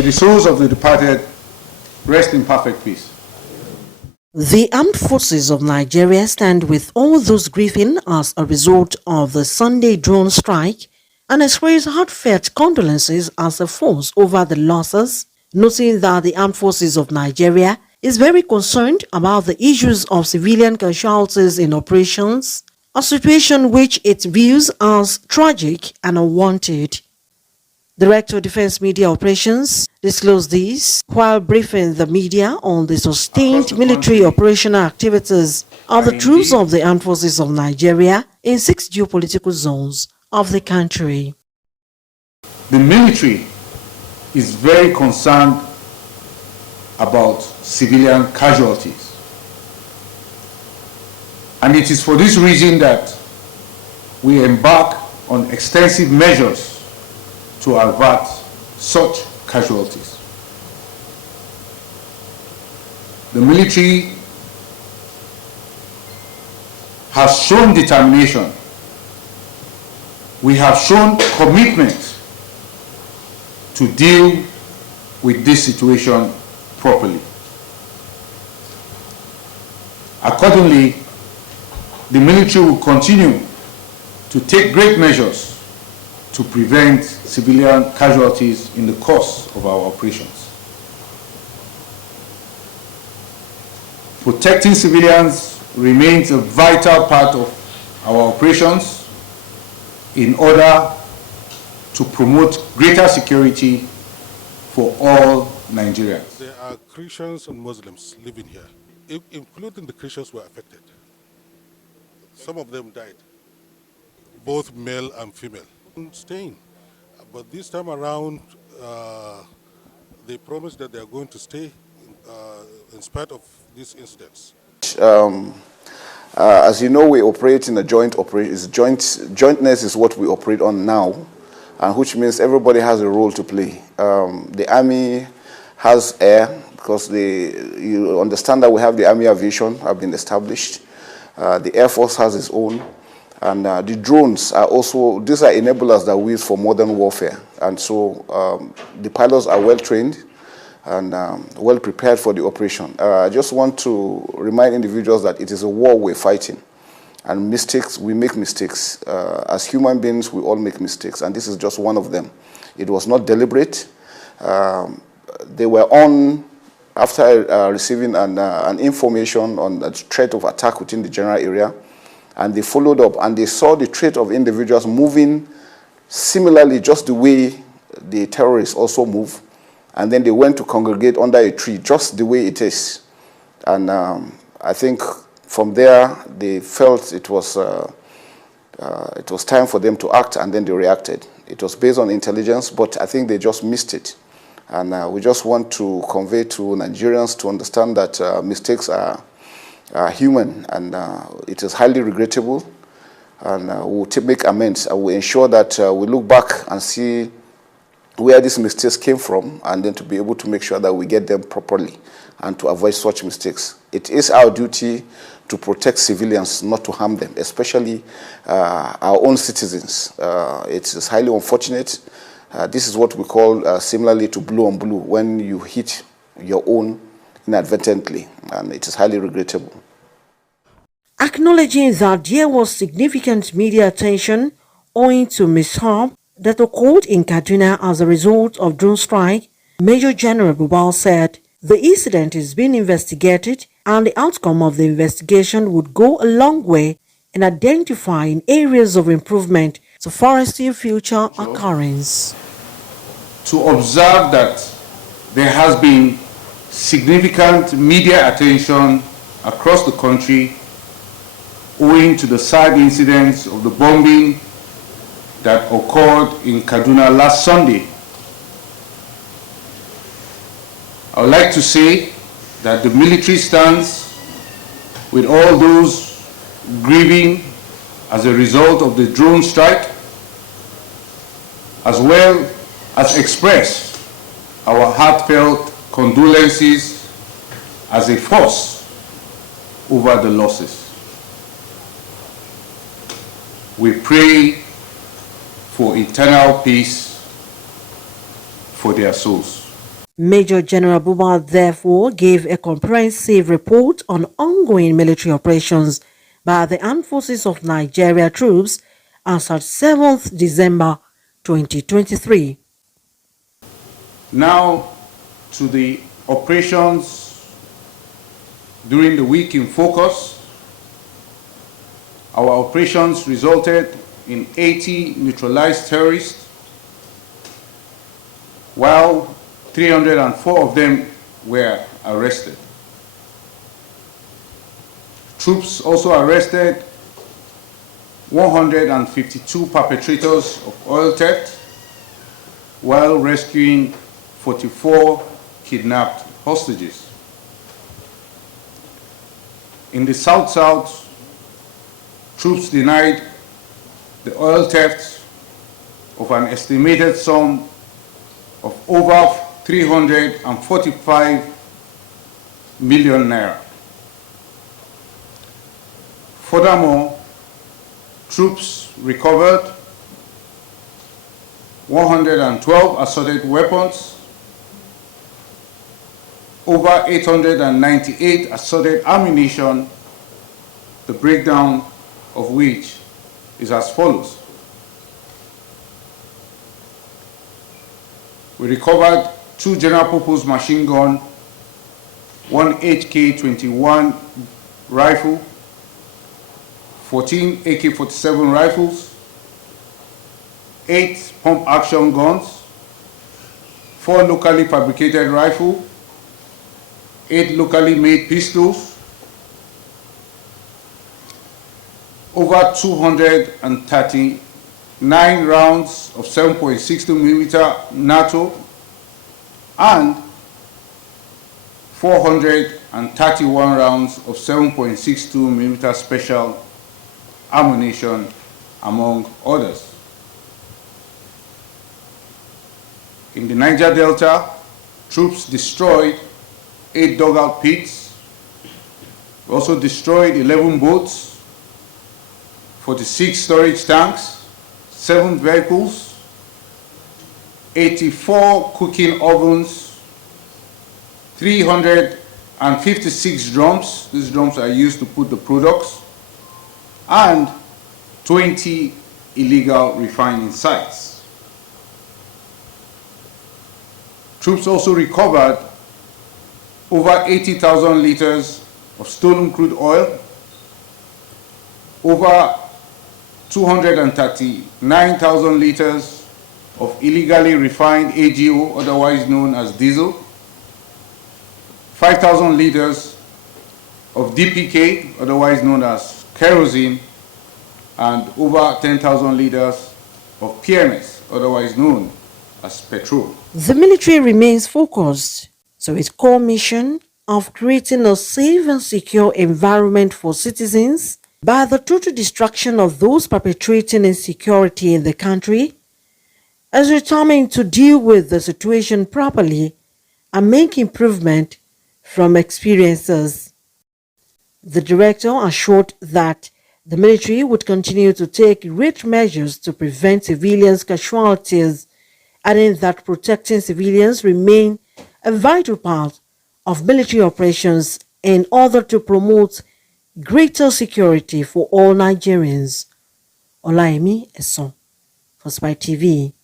May the souls of the departed rest in perfect peace. The armed forces of Nigeria stand with all those grieving as a result of the Sunday drone strike and express heartfelt condolences as a force over the losses, noting that the armed forces of Nigeria is very concerned about the issues of civilian casualties in operations, a situation which it views as tragic and unwanted. Director of Defense Media Operations disclosed this while briefing the media on the sustained military operational activities of the troops of the Armed Forces of Nigeria in 6 geopolitical zones of the country. The military is very concerned about civilian casualties. And it is for this reason that we embark on extensive measures to avert such casualties. The military has shown determination. We have shown commitment to deal with this situation properly. Accordingly, the military will continue to take great measures to prevent civilian casualties in the course of our operations. Protecting civilians remains a vital part of our operations in order to promote greater security for all Nigerians. There are Christians and Muslims living here, including the Christians were affected. Some of them died, both male and female. Staying, but this time around they promised that they are going to stay in spite of these incidents. As you know, we operate in a joint operation. Jointness is what we operate on now, and which means everybody has a role to play. The Army has air, because you understand that we have the Army Aviation have been established. The Air Force has its own. And the drones are also, these are enablers that we use for modern warfare. And so the pilots are well trained and well prepared for the operation. I just want to remind individuals that it is a war we're fighting. And mistakes, we make mistakes. As human beings, we all make mistakes. And this is just one of them. It was not deliberate. They were on, after receiving an information on the threat of attack within the general area, and they followed up and they saw the trait of individuals moving similarly, just the way the terrorists also move. And then they went to congregate under a tree, just the way it is. And I think from there, they felt it was time for them to act, and then they reacted. It was based on intelligence, but I think they just missed it. And we just want to convey to Nigerians to understand that mistakes are human, and it is highly regrettable, and we'll make amends. I will ensure that we look back and see where these mistakes came from, and then to be able to make sure that we get them properly and to avoid such mistakes. It is our duty to protect civilians, not to harm them, especially our own citizens. It is highly unfortunate. This is what we call similarly to blue on blue, when you hit your own inadvertently, and it is highly regrettable. Acknowledging that there was significant media attention owing to mishap that occurred in Kaduna as a result of drone strike, Major General Bubal said the incident is being investigated and the outcome of the investigation would go a long way in identifying areas of improvement to foresee future occurrence. To observe that there has been significant media attention across the country owing to the sad incidents of the bombing that occurred in Kaduna last Sunday. I would like to say that the military stands with all those grieving as a result of the drone strike, as well as express our heartfelt condolences as a force over the losses. We pray for eternal peace for their souls. Major General Buba therefore gave a comprehensive report on ongoing military operations by the Armed Forces of Nigeria troops as at 7th December 2023. Now to the operations during the week in focus. Our operations resulted in 80 neutralized terrorists, while 304 of them were arrested. Troops also arrested 152 perpetrators of oil theft, while rescuing 44 kidnapped hostages. In the South-South, troops denied the oil theft of an estimated sum of over 345 million naira. Furthermore, troops recovered 112 assorted weapons, over 898 assorted ammunition, the breakdown of which is as follows. We recovered 2 general purpose machine gun, 1 HK-21 rifle, 14 AK-47 rifles, 8 pump action guns, 4 locally fabricated rifles, 8 locally made pistols, over 239 rounds of 7.62mm NATO, and 431 rounds of 7.62mm special ammunition, among others. In the Niger Delta, troops destroyed 8 dugout pits. We also destroyed 11 boats, 46 storage tanks, 7 vehicles, 84 cooking ovens, 356 drums. These drums are used to put the products, and 20 illegal refining sites. Troops also recovered over 80,000 liters of stolen crude oil, over 239,000 liters of illegally refined AGO, otherwise known as diesel, 5,000 liters of DPK, otherwise known as kerosene, and over 10,000 liters of PMS, otherwise known as petrol. The military remains focused to its core mission of creating a safe and secure environment for citizens by the total destruction of those perpetrating insecurity in the country, is determined to deal with the situation properly and make improvement from experiences. The director assured that the military would continue to take great measures to prevent civilians' casualties, adding that protecting civilians remain a vital part of military operations in order to promote greater security for all Nigerians. Olaimi Eson, for Spy TV.